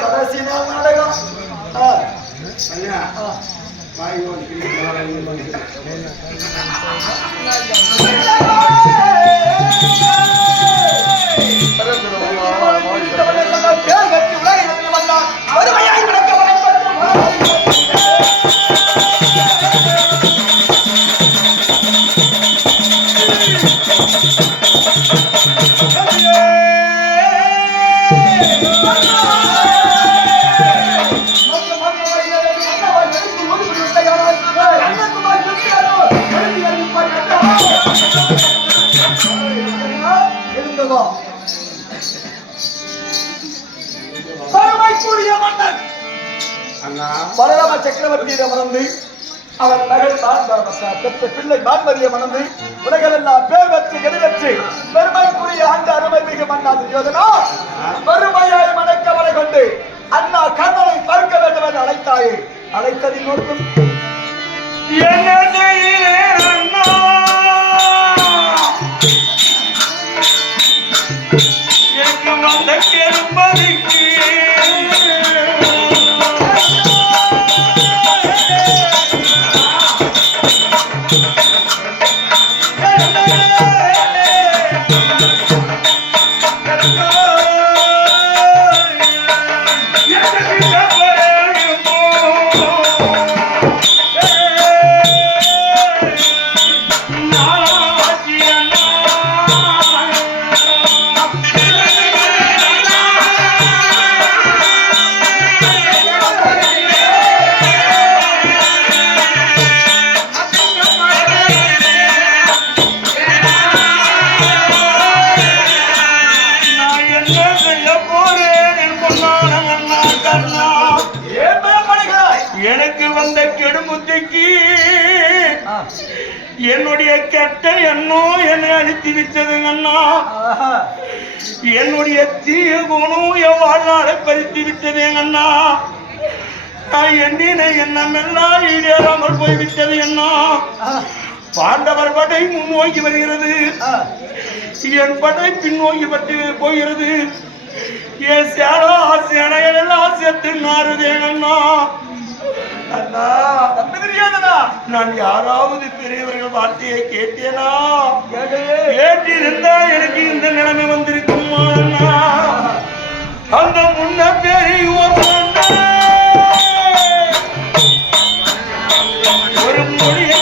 கடைசி நாள் நாடகம் பலராம சக்கரவர்த்தியை மறந்து அவர் மகள் பெற்ற பிள்ளை பான்மதியை மறந்து உலகெல்லாம் பேர் பெற்று கெடுவெற்று பெருமைக்குரிய அந்த அருமை மிகு மன்னாது யோதனா பெருமையாய் மணக்கவலை கொண்டு அண்ணா கண்ணனை பார்க்க வேண்டும் என்று அழைத்தாயே அழைத்ததில் நோக்கும் என்ன செய்கிறேன் அண்ணா எனக்கு வந்த கெரும்பதிக்கு எனக்கு வந்த கெடுமுத்திக்கு என்னுடைய கெட்ட எண்ணம் என்னை அழித்து விட்டதுங்கண்ணா. என்னுடைய தீய குணம் என் வாழ்நாளை பறித்து விட்டதேங்கண்ணா. நான் எண்ணின எண்ணமெல்லாம் ஈடேறாமல் போய்விட்டது அண்ணா. பாண்டவர் படை முன்னோக்கி வருகிறது, என் படை பின்னோக்கி போகிறது. என் சேனைகள் எல்லாம் செத்து நாறுதேங்கண்ணா. நான் யாராவது பெரியவர்கள் வார்த்தையை கேட்டேனா? கேட்டிருந்தா எனக்கு இந்த நிலைமை வந்திருக்குமா? அந்த முன்ன பெரியவர் ஒரு மொழியை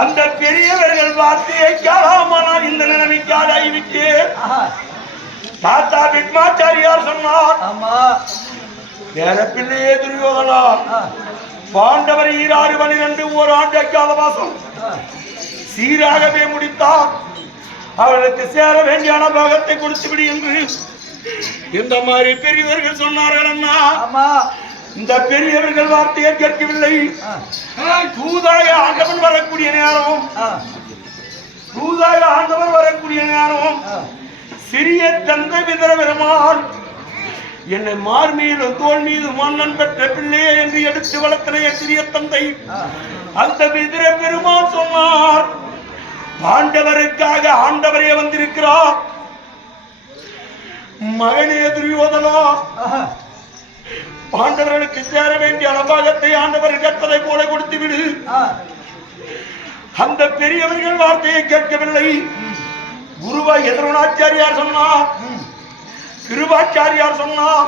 அந்த பெரியவர்கள் வார்த்தையை கேளாமல் இந்த நிலைமைக்கு ஆளாகிவிட்டு தாத்தா பிக்மாச்சாரியார் சொன்னார், வேற பிள்ளையே துரியோதனா, பாண்டவர் 12 ஓராண்டு காலவாசம் சீராகவே முடித்தார். அவர்களுக்கு சேர வேண்டிய அனுபவத்தை கொடுத்துவிடு என்று இந்த மாதிரி பெரியவர்கள் சொன்னார்கள் அண்ணா. இந்த பெரியவர்கள் வார்த்தையை கேட்கவில்லை. தூதாக ஆண்டவன் வரக்கூடிய நேரம், தூதாக ஆண்டவர் வரக்கூடிய நேரம் சிறிய தந்தை விதர பெருமாள் என்னை மார் மீதும் தோல் மீது மன்னன் பெற்ற பிள்ளையே என்று எடுத்து வளர்த்தனைய சிறிய தந்தை அந்த விதர பெருமாள் சொன்னார், பாண்டவருக்காக ஆண்டவரே வந்திருக்கிறார். மகனே துரியோதனா, பாண்டவர்களுக்கு சேர வேண்டிய அலபாகத்தை ஆண்டவர் கேட்பதை போல கொடுத்து விடு. அந்த பெரியவர்கள் வார்த்தையை கேட்கவில்லை. குருவா எதிரோணாச்சாரியார் சொன்னார், கிருபாச்சாரியார் சொன்னார்,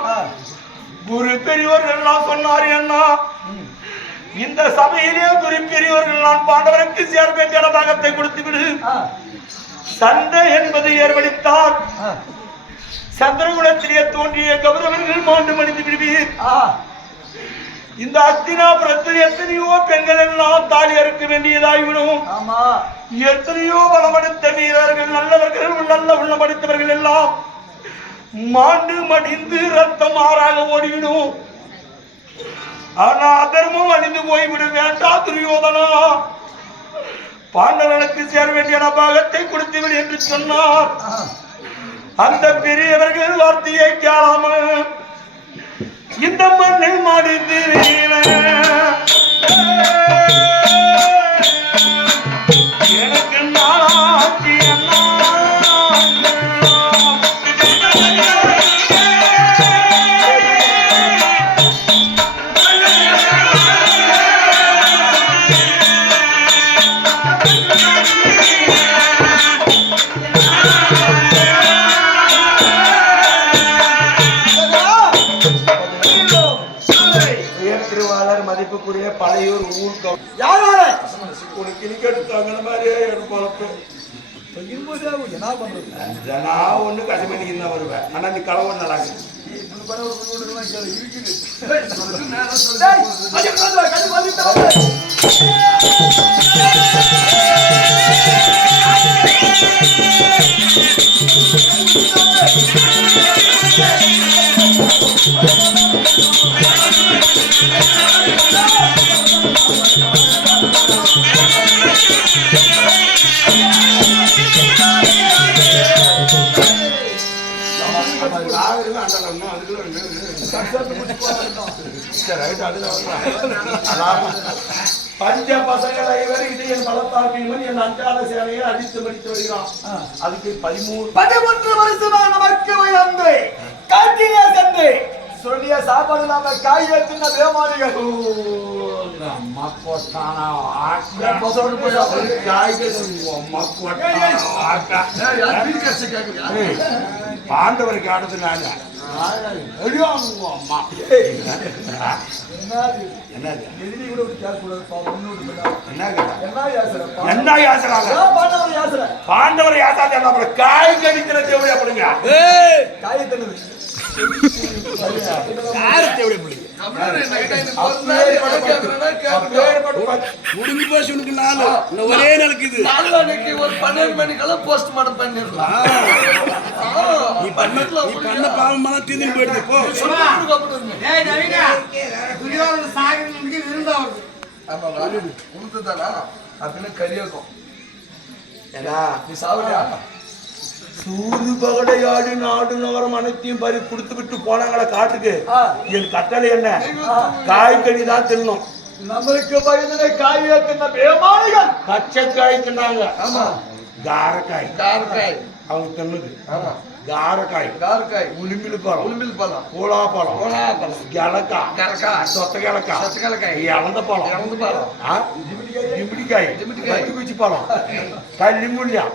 குரு பெரியவர்கள் எல்லாம் சொன்னார் என்ன இந்த சபையிலே குரு பெரியவர்கள் நான் பாண்டவருக்கு சேர வேண்டிய பாகத்தை கொடுத்து விடு. சண்டை என்பது ஏற்படுத்தால் சந்திரகுலத்திலே தோன்றிய கௌரவர்கள் மாண்டு மடிந்து விடுவீர். இந்த அத்தினாபுரத்தில் எத்தனையோ பெண்கள் எல்லாம் தாலி அறுக்க வேண்டியதாகிவிடும். எத்தனையோ பலமடுத்த வீரர்கள் நல்லவர்கள் நல்ல உள்ளமடுத்தவர்கள் எல்லாம் மாண்டு மடிந்து ரத்தம் ஆறாக ஓடிவிடும். ஆனா அதர்மம் அழிந்து போய்விட வேண்டாம் துரியோதனா. பாண்டவனுக்கு சேர வேண்டிய பாகத்தை கொடுத்துவிடு என்று சொன்னார். அந்த பெரியவர்கள் வார்த்தையை கேளாமல் இந்த மண்ணில் மடிந்து எனக்கு நாளாச்சி மதிப்புக்குரிய பழையூர் ஊர் யாரு உனக்கு கேட்டுட்டாங்க மாதிரியே எடுப்பாளப்பு என்ன பண்றது நான் ஒண்ணு கடுமைக்கு தான் வருவேன். ஆனா நீ களவு நல்லா பஞ்ச பசங்களை இது என் பலத்தாக்கியவன் என் அன்றாட சேவையை அடித்து மடித்து வருகிறான். அதுக்கு 13 வருஷமா நமக்கு வந்து காட்டிலே சென்று சொல்லிய சாப்பாடு நாம காய தின்ன வேமாளிகள் பாண்டவருக்கு ஆடுதுனால பாண்டவர் யாசாத காய் கடிக்கிற தேவையா அப்படிங்க காய தின்னது ஒரே நடக்குது. ஒரு 12 மணிக்கெல்லாம் போஸ்ட் மார்டம் பண்ணிடலாம். பண்ண பாவமான தீர்ந்து போயிடுது. கரியாக்கும் நீ சாப்பிடுறியா? சூது பகடையாடு நாடு நகரம் அனைத்தையும் பறி கொடுத்து விட்டு போனாங்களா காட்டுக்கு. என் கட்டளை என்ன? காய்கறி தான் தின்னும். நம்மளுக்கு பயந்தனை காயை தின்ன வேமாளிகள் பச்சைக்காய் தின்னாங்க. காரக்காய் காரக்காய் அவங்க தின்னது. காரக்காய் காரக்காய் உளிமில் பழம் உளிமில் பழம் கோலாப்பழம் கோலாப்பழம் கிழக்கா கரக்கா சொத்த கிழக்கா சொத்த கிழக்காய் இழந்த பழம் இழந்த பழம் ஜிமிடிக்காய் குச்சி பழம் கல்லிமுள்ளியா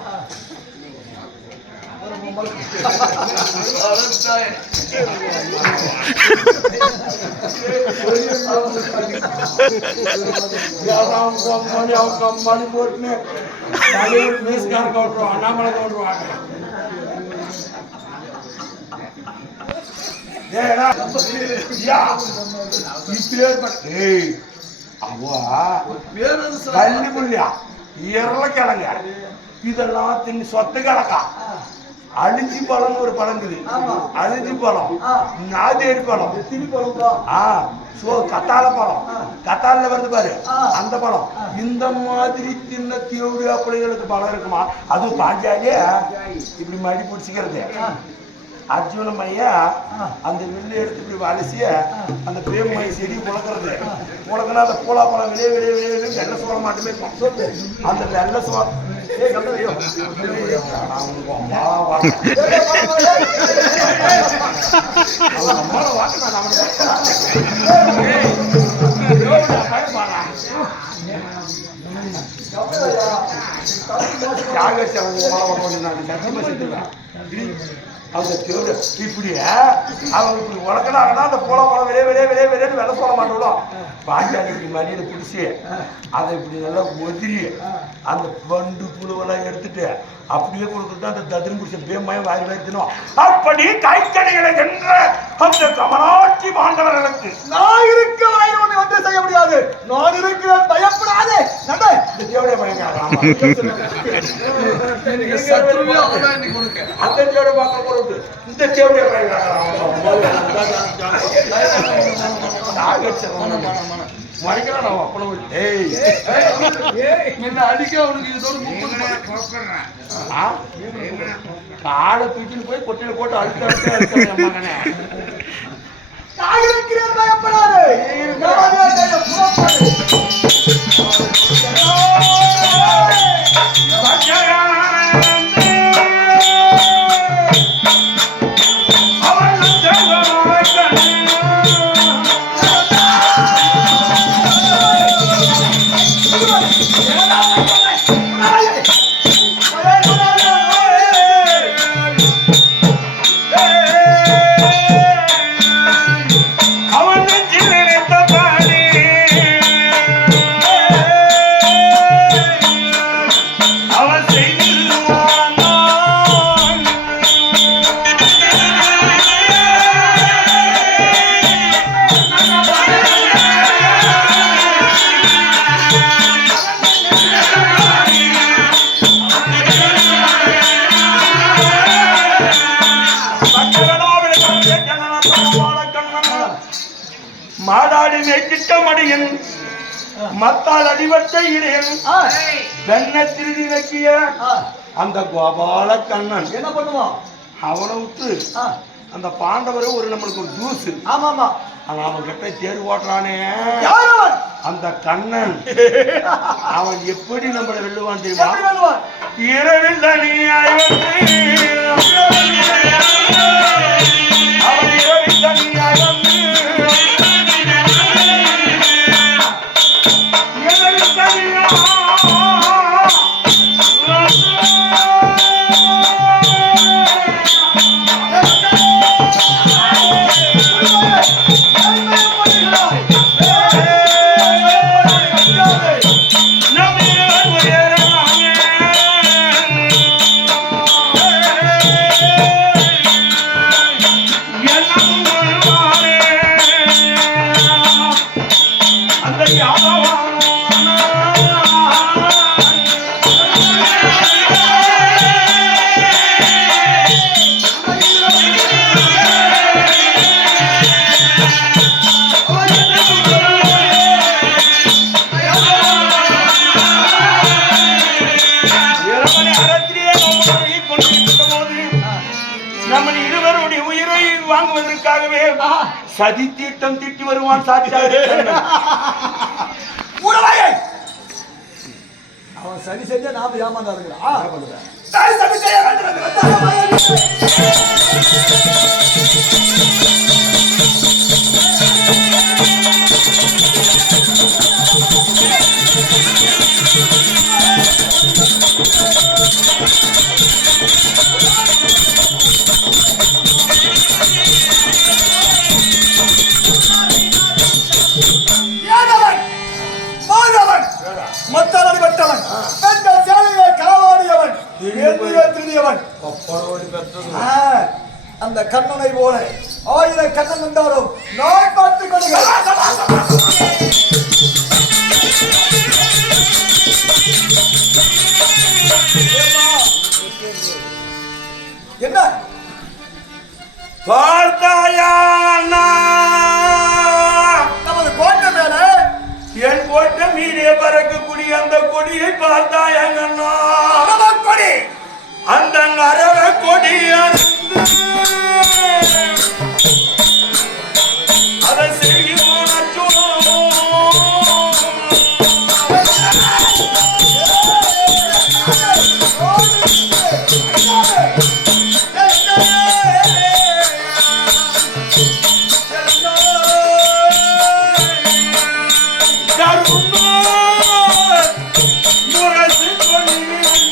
மணி போட்டுன்னு மீஸ்கார் கவுண்டரும் அண்ணாமலை கவுண்டரும் கல்லிமுள்ளியா இரளக்கிழங்க இதெல்லாம் தின்னு சொத்து கிழக்கா அழிஞ்சி பழம்னு ஒரு பழம் இருக்குது. அழிஞ்சி பழம் நாதேரி பழம் கத்தாழ பழம் கத்தாழ வருது பாரு அந்த பழம். இந்த மாதிரி தின்ன தீவுடு அப்படிங்களுக்கு பழம் இருக்குமா? அதுவும் பாஞ்சாலியே இப்படி மடி பிடிச்சிக்கிறது. அர்ஜுன மையா அந்த வில்லு எடுத்து இப்படி வலிசிய அந்த பேம் மை செடி புழக்கிறது. புழக்கினா அந்த பூலா பழம் வெளியே வெளியே வெளியே வெள்ளை சோளம் மட்டுமே இருக்கும். அந்த வெள்ளை சோளம் வாக்கு அந்த தேவை இப்படி அவங்க இப்படி உலகனாங்கன்னா அந்த போல வெளியே வெளியேன்னு வெள்ள சொல்ல மாட்டோம். பாஞ்சாலிக்கு மணியில பிடிச்சி அதை இப்படி நல்லா ஒதிரி அந்த பண்டு புழுவெல்லாம் எடுத்துட்டு அப்படியே கொடுத்துட்டு அந்த ததிரும் பிடிச்ச பேமயம் வாரி வைக்கணும். அப்படி கைக்கடைகளை என்ற அந்த கமலாட்சி மாண்டவர்களுக்கு நான் இருக்க வாயில் ஒண்ணு ஒன்றும் செய்ய முடியாது. நான் இருக்கிறேன், பயப்படாதே. நட இந்த தேவைய பயங்கரம் அந்த தேவைய பார்க்க போறது இந்த தேவைய பயங்கரம் மறைக்கிறான் நான் அப்பளம். என்ன அடிக்க அவனுக்கு இதோட காலை தூக்கின்னு போய் கொட்டையில போட்டு அழுத்த மகனே. நான் இருக்கிறேன், பயப்படாதே. மாடாடி மேய்ச்சிட்ட மடியன் மத்தால் அடிவட்ட இடையன் வெண்ண திருதி நக்கிய அந்த கோபால கண்ணன் என்ன பண்ணுவான்? அவனை விட்டு அந்த பாண்டவரை ஒரு நம்மளுக்கு ஒரு ஜூஸ். ஆமாமா, அவன் கிட்ட தேர் ஓட்டுறானே அந்த கண்ணன் அவன் எப்படி நம்மளை வெல்லுவான் தெரியுமா? இரவில் தனியாய் அவன் இரவில் தனியாய் வாங்குவதற்காகவே சதி தீட்டம் தீட்டி வருவான் சாட்சியாக. அவன் சரி செஞ்சா நாம ஏமாந்தா இருக்கிறான். மத்தாளடி பட்டவன், பெண்கள் சேவையை களவாடியவன், திருடியவன். அந்த கண்ணனை போல 1000 கண்ணன் வந்தாலும் நான் பார்த்துக் கொள்கிறேன். என்ன பார்த்தாயா நமது கோட்டை மேல என் கோட்டை மீறே பறக்கக்கூடிய அந்த கொடியை பார்த்தாயா கொடி அந்த அரவ கொடி அதை செய்ய முரசு கொடி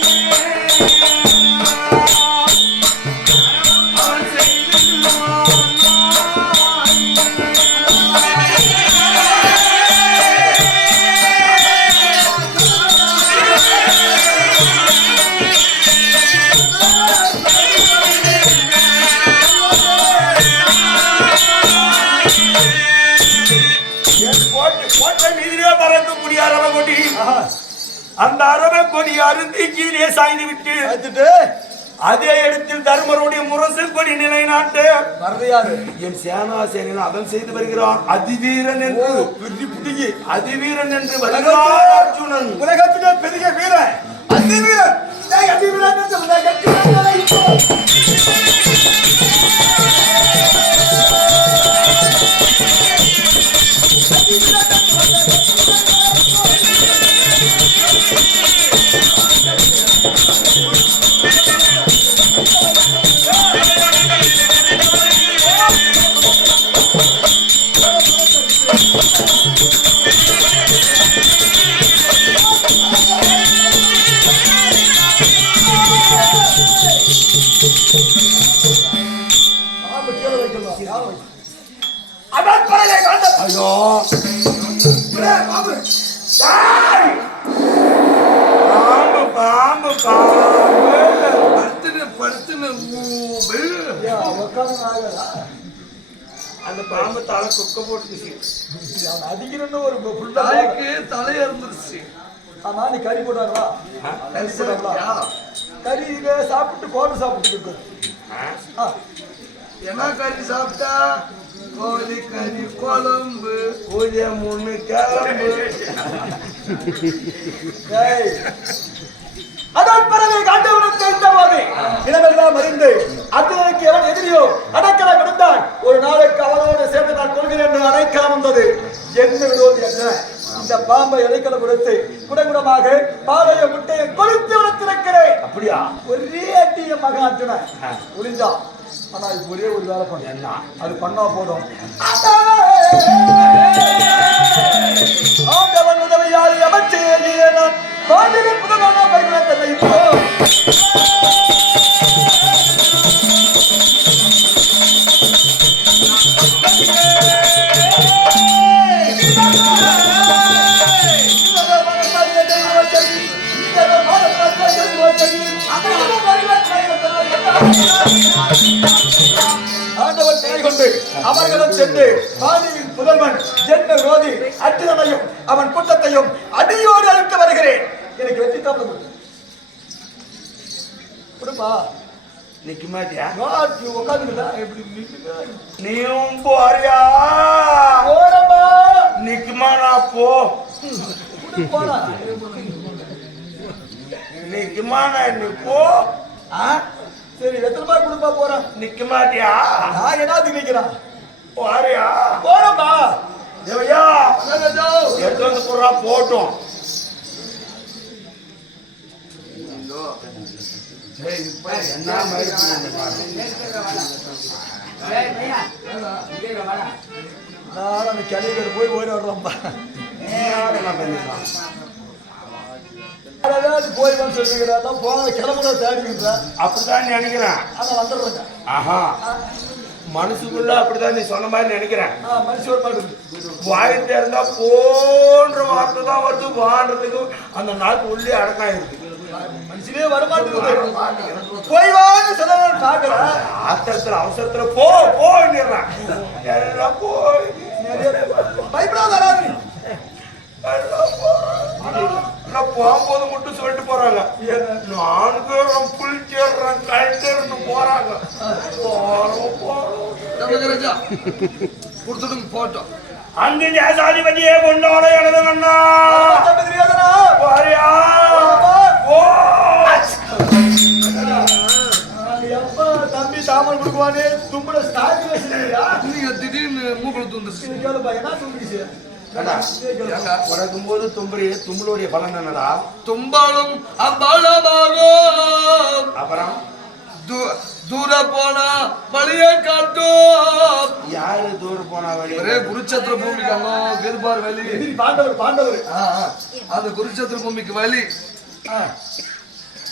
போட்ட மீதிலே பறக்கக்கூடிய அரவ கொடி அந்த அரவ கொடி அருந்தி கீழே சாய்ந்து விட்டு அதே இடத்தில் தர்மருடைய முரசு கொடி நிலைநாட்டு என் சேனாசேனன் அதன் செய்து வருகிறான் அதிவீரன் என்று அதிவீரன் என்று வருகிறான் அர்ஜுனன். உலகத்திலே பெரிய வீரன் அதிவீரன் அதிவீரன் என்று ஐயோ பாம்பு படுத்துன்னு அந்த பாம்பு தலை குக்க போட்டுச்சு. அதிகம்னு ஒரு தாய்க்கு தலை இருந்துருச்சு. ஆமா நீ கறி போட்டாங்களா? கறி சாப்பிட்டு கோடு சாப்பிட்டு என்ன கறி சாப்பிட்டா? கோழி கறி குழம்பு பூஜை 3 கிளம்பு. அதான் பிறகு காண்டவனுக்கு தெரிந்த போது இடமெல்லாம் அறிந்து அர்ஜுனனுக்கு எவன் எதிரியோ அடைக்கலம் கொடுத்தான். ஒரு நாளைக்கு அவனோடு சேர்ந்து நான் கொள்கிறேன் என்று அடைக்கலம் வந்தது. என்ன விரோதி என்ன? இந்த பாம்பை அடைக்கலம் கொடுத்து குடகுடமாக பாலைய முட்டையை கொளுத்து வளர்த்திருக்கிறேன். அப்படியா? ஒரே அட்டிய மகன் அர்ஜுனன் ஒளிஞ்சான். ஆனா இது ஒரே ஒரு வேலை பண்ண என்ன அது பண்ணா போதும். ஆண்டவன் உதவியால் அமைச்சேன் நான் பாண்டியன் புதனான பரிமாற்றத்தை ஆண்டவன் துணை கொண்டு அவர்களும் சென்று பாண்டியின் புதல்வன் ஜென்ம ரோதி அர்ஜுனனையும் அவன் கூட்டத்தையும் அடியோடு அழித்து வருகிறேன். எனக்கு வெற்றி தாமதம் கொடுப்பா. நிக்க மாட்டியா? உட்காந்துக்கிட்டா எப்படி நீயும் போறியா? போறமா நிக்குமா? நான் போ போனா நிக்குமா? நீ போ. சரி எத்தனை ரூபாய் கொடுப்பா? போறேன். நிக்க மாட்டியா? நான் என்னது நிக்கிறேன். போறியா? போறமா தேவையா? எடுத்து வந்து போறா போட்டோம். என்ன மாதிரி நான் அந்த கிளைகள் போய் ஓடி வர்றோம்ப்பா. போய் வந்து சொல்லிக்கிறா போன கிளம்புற தேடிக்கிறேன். அப்படிதான் நினைக்கிறேன். ஆனா வந்துடுறேங்க. ஆஹா மனசுக்குள்ள அப்படிதான் நீ சொன்ன மாதிரி நினைக்கிறேன். மனுஷன் ஒரு மாடு வாயிட்டு இருந்தா போன்ற வார்த்தை தான் வருது. வாடுறதுக்கு அந்த நாக்கு உள்ளே அடக்கா இருக்கு. மனுஷனே வரமாட்டேங்குது. போய் வான்னு சொல்ல பாக்குறேன். ஆத்திரத்துல அவசரத்துல போ போயிடுறான். எல்லாம் போய் பயப்படாத வராது. போகும்போது மட்டும் சொல்லிட்டு போறாங்க. நான்கு புல் சேர்றேன் கழுத்து போறாங்க. கொடுத்துட்டு போட்டோம். அங்கு தேசாதிபதியே கொண்டோட எழுதுங்கண்ணா. வாரியா? தம்பி தாமல் கொடுக்குவானே தும்புல ஸ்டார்ட் நீங்க திடீர்னு மூக்குல தூந்துச்சு. என்ன தூங்கிச்சு? பிறக்கும் போது தும்பளுடைய பலன் என்னடா? தும்பாலும் அம்பாளமாகும். அப்புறம் தூர போனா வழியை காட்டும். யாரு தூரம் போனா வழி? ஒரே குருச்சத்திர பூமிக்கு அங்க வேறுபாடு வழி. பாண்டவர் அந்த குருச்சத்திர பூமிக்கு வழி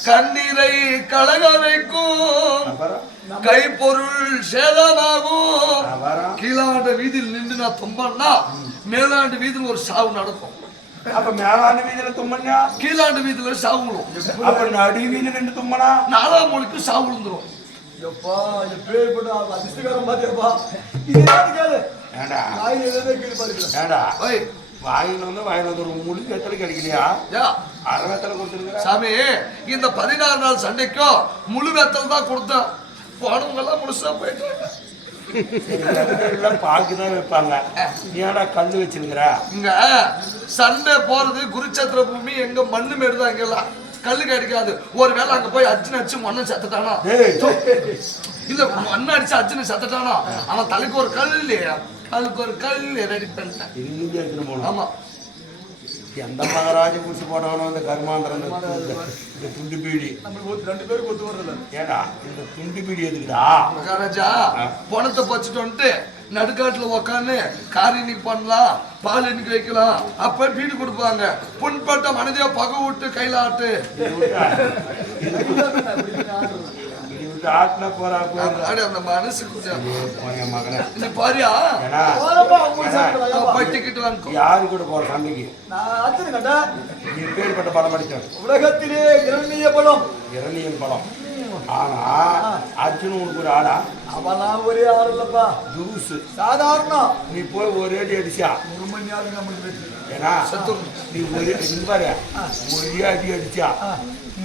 கண்ணீரை கலக வைக்கும். கைப்பொருள் சேதமாகும். கீழாண்ட வீதியில் நின்று நான் தும்பன்னா மேலாண்டு வீதியில் ஒரு சாவு நடக்கும். அப்ப மேலாண்டு வீதியில தும்மனா கீழாண்டு வீதியில சாவு விழும். அப்ப நடு வீதியில நின்று தும்மனா 4ஆம் மொழிக்கு சாவு விழுந்துரும். எப்பா எப்பேற்பட்ட அதிர்ஷ்டகாரம் பாத்தியப்பா இது ஏன் கேளு ஏண்டா வாயில் எதுவுமே கீழ் பாருங்க ஏண்டா ஓய் வாங்கிட்டு வந்து ஒரு முழு வெத்தலை கிடைக்கலையா யா அரை வெத்தலை கொடுத்துருக்க சாமி இந்த 16 நாள் சண்டைக்கும் முழு வெத்தல் தான் கொடுத்தேன் போனவங்க எல்லாம் முழுசா போயிட்டாங்க பாக்குதான் வைப்பாங்க ஏன்டா கல்லு வச்சிருக்கிற இங்க சண்டை போறது குருச்சத்திர பூமி எங்க மண்ணு மேடுதான் இங்கெல்லாம் கல்லு கிடைக்காது ஒருவேளை அங்க போய் அர்ஜுன் அடிச்சு மண்ணை செத்துட்டானா இல்ல மண்ணை அடிச்சு அர்ஜுன் செத்துட்டானா அவன் தலைக்கு ஒரு கல் ரெடி பண்ணிட்டேன் இங்கே எடுத்துட்டு போகணும் ஆமா எந்த மகராஜ பூசி போனவனோ இந்த கருமாந்திரம் இந்த துண்டு பீடி நம்மளுக்கு 2 பேருக்கு ஒத்து வரல ஏடா இந்த துண்டு பீடி எதுக்குடா மகாராஜா பணத்தை பச்சுட்டு வந்துட்டு நடுக்காட்டுல உக்காந்து கார் இன்னைக்கு பண்ணலாம் பால் இன்னைக்கு வைக்கலாம் அப்ப பீடி கொடுப்பாங்க புண்பட்ட மனதியா பகை விட்டு கையில ஆட்டு இது விட்டு ஆட்டின போறா அப்படி அந்த மனசு கொஞ்சம் போறேன் மகனே நீ பாரியா ஏன்னா போறப்பா உங்களுக்கு சாப்பிடலாம் போய் டிக்கெட் வாங்கிக்கோ யாரு கூட போற சண்டைக்கு நான் அர்ஜுன் கண்டா நீ பேர்பட்ட படம் படித்தேன் உலகத்திலே இரண்டிய பலம் இரணியன் படம் ஆனா அர்ஜுன் உனக்கு ஒரு ஆளா அவெல்லாம் ஒரே ஆள் இல்லப்பா ஜூஸ் சாதாரணம் நீ போய் ஒரே அடி அடிச்சா 1 மணி நேரம் நம்மளுக்கு வெற்றி ஏன்னா நீ ஒரே பாரு ஒரே அடி அடிச்சா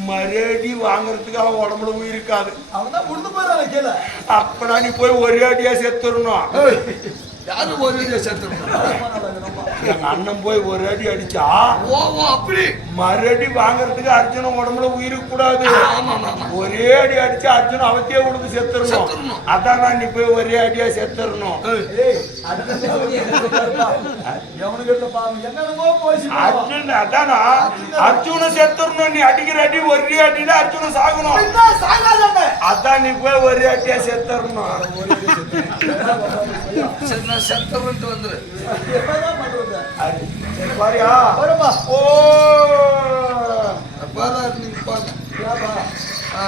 மறுபடி வாங்குறதுக்கு அவன் உடம்புல உயிர் இருக்காது அவன் தான் முடிந்து போயிடறாங்க கீழே அப்படா நீ போய் ஒரே அடியா செத்துடணும் யாரு ஒரு சேர்த்து எங்க அண்ணன் போய் ஒரு அடி அடிச்சா ஓ அப்படி மறுபடி வாங்குறதுக்கு அர்ஜுனன் உடம்புல உயிருக்கு கூடாது ஆமா ஆமா ஒரே அடி அடிச்சு அர்ஜுன் அவத்தையே கொடுத்து செத்துடணும் அதான் நீ போய் ஒரே அடியா செத்துடணும் ஏய் எவனுக்கு இல்லப்பா என்னென்னமோ போய் அர்ஜுன் அதானா அர்ஜுன செத்துடணும் நீ அடிக்கிற அடி ஒரே அடியில அர்ஜுன சாகணும் சாகாதே அதான் நீ போய் ஒரே அடியா செத்துடணும் சரி நான் செத்தவன்ட்டு வந்துரு என்னதான் பண்றது பாரியா வரமா ஓ பாரா நீங்க பாருங்க ஏப்பா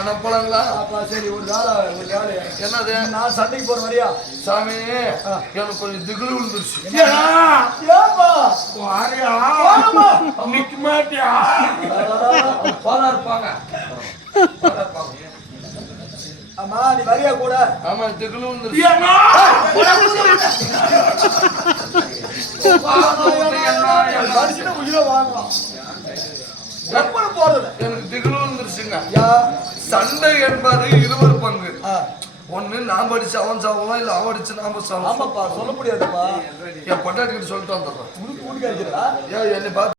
நான் போலாங்களா அப்பா சரி ஒரு வேலை என்னது நான் சண்டைக்கு போற வரியா சாமி எனக்கு கொஞ்சம் திகில் விழுந்துருச்சு ஏப்பா பாரியா நிக்க மாட்டியா பாலா இருப்பாங்க அம்மா நீ வரியா கூட ஆமா திகில் விழுந்துருச்சு மனுஷன உயிரை வாங்கலாம் எப்படி போறது எனக்கு திகில் விழுந்துருச்சுங்க யா சண்டை என்பது 2 பங்கு ஆ, ஒண்ணு நான் அடிச்சு அவன் சாவலாம் இல்ல அவன் அடிச்சு நாம சாவலாம் ஆமாப்பா சொல்ல முடியாதுப்பா என் பொட்டாட்டிக்கிட்ட சொல்லிட்டு வந்துடுறேன் உனக்கு ஊட்டிக்காரிக்கிறா ஏன் என்னை பார்த்து